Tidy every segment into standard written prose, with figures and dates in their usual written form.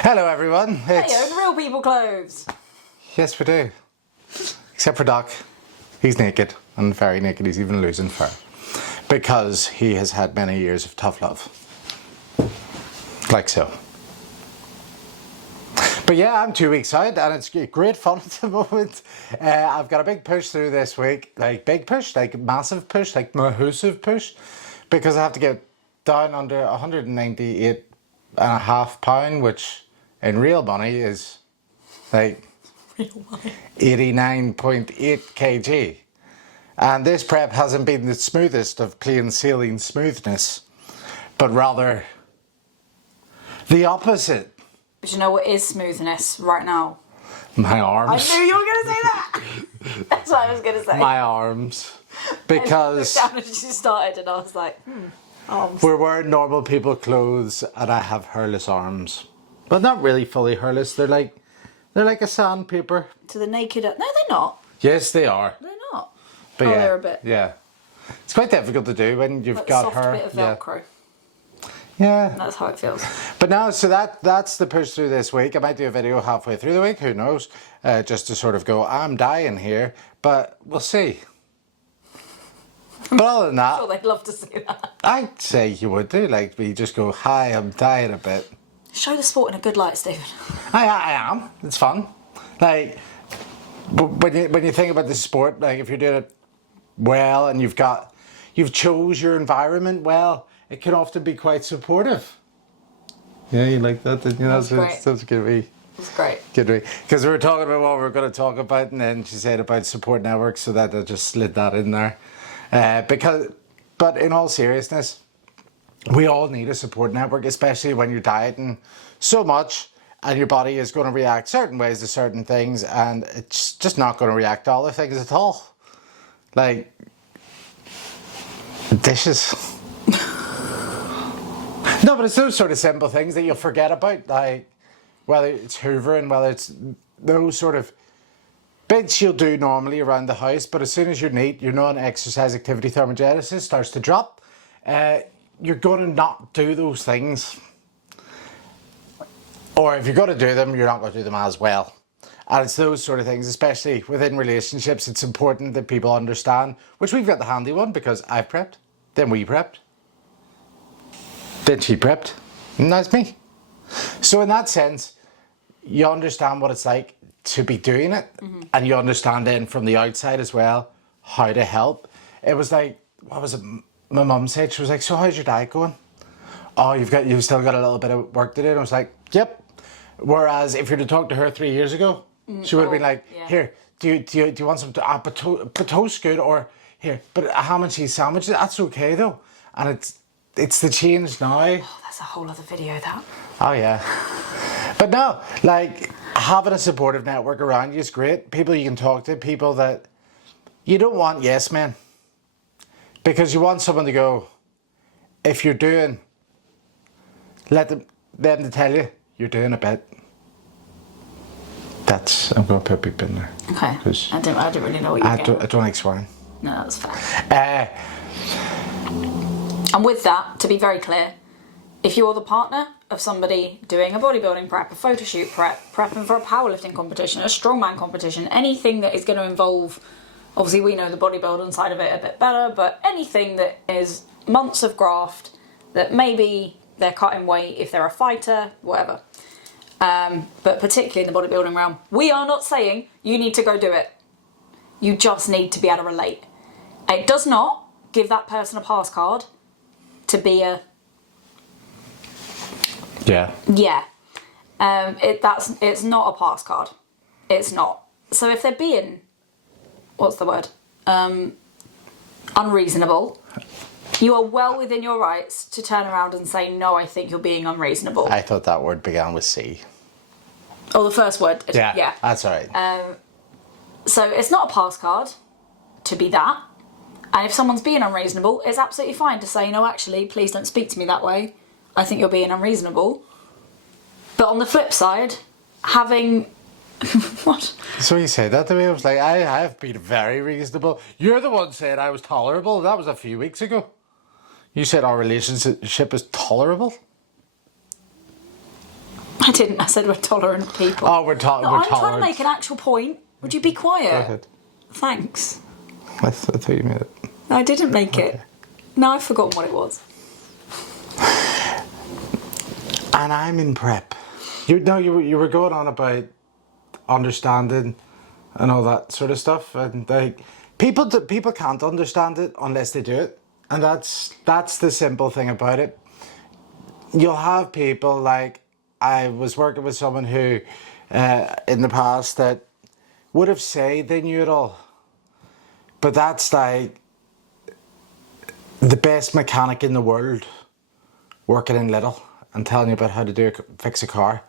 Hello everyone. They own real people clothes. Yes, we do. Except for Doc. He's naked, and very naked. He's even losing fur. Because he has had many years of tough love. Like so. But yeah, I'm 2 weeks out and it's great fun at the moment. I've got a big push through this week. Like big push, like massive push, like massive push. Because I have to get down under 198.5 pounds, which in real money is like 89.8 kg. And this prep hasn't been the smoothest of plain sailing smoothness, but rather the opposite. But you know what is smoothness right now? My I arms. knew you were going to say that. That's what I was going to say. My arms. Because I looked down as you started and I was like, arms. we're wearing normal people clothes and I have hairless arms. But not really fully hairless. They're like a sandpaper. To the naked... No, they're not. Yes, they are. They're not. But oh, yeah, they're a bit. Yeah. It's quite difficult to do when you've Like got soft hair. bit of Velcro. Yeah. That's how it feels. But now, so that's the push through this week. I might do a video halfway through the week, who knows, just to sort of go, I'm dying here, but we'll see. But other than that, Sure, they'd love to see that. I'd say you would do, like, we just go, hi, I'm dying a bit. Show the sport in a good light, Stephen. I am, it's fun. Like, when you think about the sport, like, if you're doing it well and you've chose your environment well, it can often be quite supportive. Yeah, you like that, didn't you? That's great. That's good to be. It's great. Good to be. Because we were talking about what we were going to talk about, and then she said about support networks, so that I just slid that in there. But in all seriousness, we all need a support network, especially when you're dieting so much and your body is going to react certain ways to certain things, and it's just not going to react to other things at all. Like dishes. No, but it's those sort of simple things that you'll forget about, like whether it's hoovering, whether it's those sort of bits you'll do normally around the house, but as soon as you're neat, your non-exercise activity thermogenesis starts to drop. You're going to not do those things. Or if you're going to do them, you're not going to do them as well. And it's those sort of things, especially within relationships, it's important that people understand, which we've got the handy one because I've prepped, then we prepped, then she prepped, and that's me. So in that sense, you understand what it's like to be doing it, and you understand then from the outside as well how to help. It was like, what was it? My mum said, she was like, so how's your diet going? Oh, you've still got a little bit of work to do. And I was like, yep. Whereas if you were to talk to her 3 years ago, she would have been like, yeah. here, do you want some but toast good, or here, but a ham and cheese sandwich, that's okay though. And it's the change now. Oh, that's a whole other video, that. Oh yeah. But no, like having a supportive network around you is great. People you can talk to, people that you don't want yes men. Because you want someone to go, if you're doing, let them to tell you, you're doing a bit. I'm going to put a big bit in there. Okay. I don't really know what you're getting. I don't like swearing. No, that's fair. And with that, to be very clear, if you're the partner of somebody doing a bodybuilding prep, a photo shoot prep, prepping for a powerlifting competition, a strongman competition, anything that is going to involve, obviously we know the bodybuilding side of it a bit better, but anything that is months of graft, that maybe they're cutting weight if they're a fighter, whatever. But particularly in the bodybuilding realm, we are not saying you need to go do it. You just need to be able to relate. It does not give that person a pass card to be a... Yeah. Yeah. It's not a pass card. It's not. So if they're being, what's the word? Unreasonable, you are well within your rights to turn around and say, no, I think you're being unreasonable. I thought that word began with C. Oh, the first word. Yeah. That's all right. So it's not a pass card to be that. And if someone's being unreasonable, it's absolutely fine to say, no, actually, please don't speak to me that way. I think you're being unreasonable. But on the flip side, having... What? So you said that to me, I was like, I have been very reasonable. You're the one saying I was tolerable. That was a few weeks ago. You said our relationship is tolerable. I I didn't. I said we're tolerant people. Oh, we're No, tolerant. I'm trying to make an actual point. Would you be quiet? Go ahead. Thanks. I thought you made it. No, I didn't make it. No, I've forgotten what it was. And I'm in prep. You were going on about understanding and all that sort of stuff, and like people can't understand it unless they do it, and that's the simple thing about it. You'll have people like I was working with someone who in the past that would have said they knew it all, but that's like the best mechanic in the world working in Lidl and telling you about how to fix a car.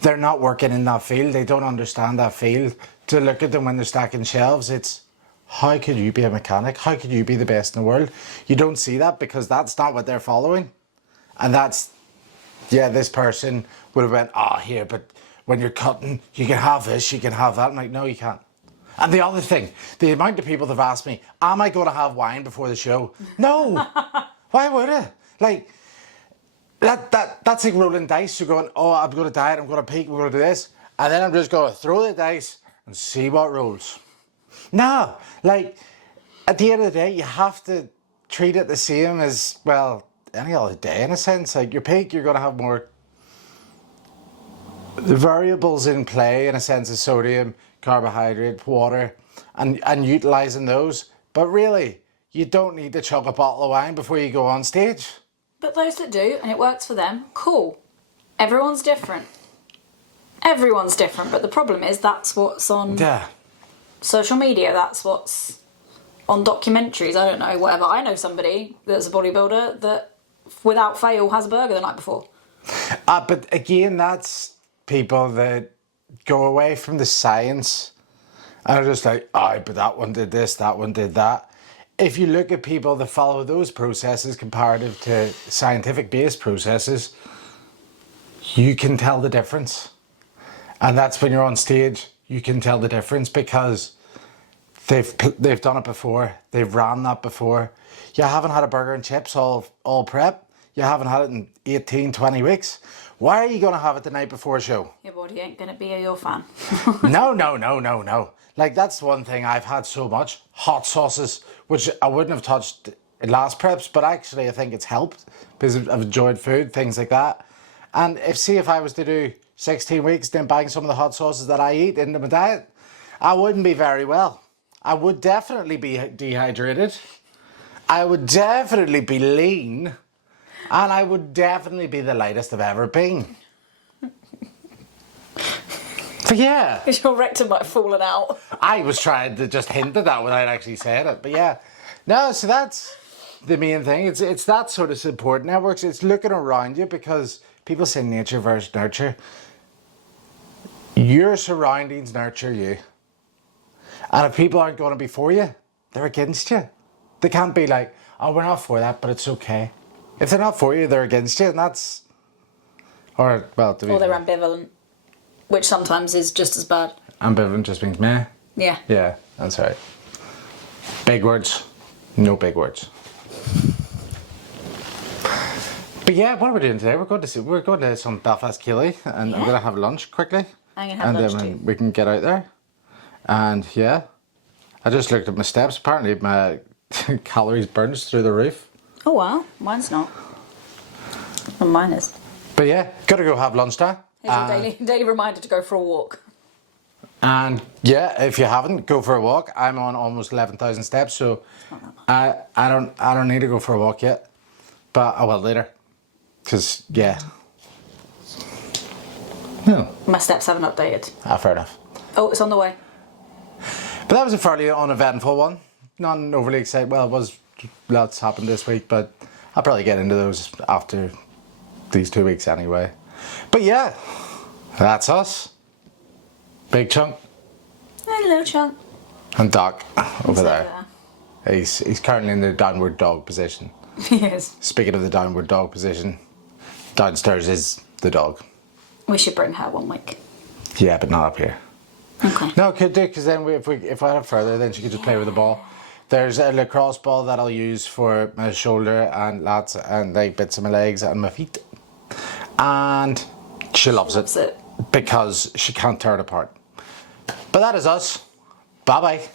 They're not working in that field. They don't understand that field. To look at them when they're stacking shelves, it's how could you be a mechanic? How could you be the best in the world? You don't see that because that's not what they're following. And that's, yeah, this person would have went, here, but when you're cutting, you can have this, you can have that. I'm like, no, you can't. And the other thing, the amount of people that have asked me, am I going to have wine before the show? No. Why would I? Like, that's like rolling dice. You're going, I'm going to diet, I'm going to peak, we're going to do this. And then I'm just going to throw the dice and see what rolls. No, like, at the end of the day, you have to treat it the same as, well, any other day in a sense. Like, your peak, you're going to have more variables in play in a sense of sodium, carbohydrate, water, and utilising those. But really, you don't need to chug a bottle of wine before you go on stage. But those that do, and it works for them, cool. Everyone's different. Everyone's different, but the problem is that's what's on social media, that's what's on documentaries, I don't know, whatever. I know somebody that's a bodybuilder that, without fail, has a burger the night before. But again, that's people that go away from the science and are just like, but that one did this, that one did that. If you look at people that follow those processes comparative to scientific-based processes, you can tell the difference. And that's when you're on stage, you can tell the difference because they've done it before. They've ran that before. You haven't had a burger and chips all prep. You haven't had it in 18, 20 weeks. Why are you going to have it the night before a show? Your body ain't going to be your fan. No. Like, that's one thing I've had so much. Hot sauces, which I wouldn't have touched in last preps, but actually I think it's helped because I've enjoyed food, things like that. And if I was to do 16 weeks, then buying some of the hot sauces that I eat into my diet, I wouldn't be very well. I would definitely be dehydrated. I would definitely be lean. And I would definitely be the lightest I've ever been. But yeah. Because your rectum might have fallen out. I was trying to just hint at that without actually saying it. But yeah. No, so that's the main thing. It's that sort of support networks. It's looking around you because people say nature versus nurture. Your surroundings nurture you. And if people aren't going to be for you, they're against you. They can't be like, we're not for that, but it's okay. If they're not for you, they're against you, and that's... Or they're ambivalent, which sometimes is just as bad. Ambivalent just means meh. Yeah. Yeah, that's right. Big words. No big words. But yeah, what are we doing today? We're going to some Belfast Keeley, and I'm going to have lunch quickly. I'm going to have lunch too. We can get out there. And yeah, I just looked at my steps. Apparently my calories burned through the roof. Oh wow, mine's not. Well, mine is. But yeah, gotta go have lunch now. Here's your daily reminder to go for a walk. And yeah, if you haven't, go for a walk. I'm on almost 11,000 steps, so I don't need to go for a walk yet, but I will later. Cause yeah, no. My steps haven't updated. Fair enough. Oh, it's on the way. But that was a fairly uneventful one. Not overly exciting. Well, it was lots happened this week, but I'll probably get into those after these 2 weeks anyway. But yeah, that's us. Big Chunk. Hey, little Chunk. And Doc over there. He's currently in the downward dog position. He is. Speaking of the downward dog position, downstairs is the dog. We should bring her one week. Yeah, but not up here. Okay. No, could do, because then if I had it further, then she could just play with the ball. There's a lacrosse ball that I'll use for my shoulder and lats and like bits of my legs and my feet. And She loves Loves it. because she can't tear it apart. But that is us. Bye bye.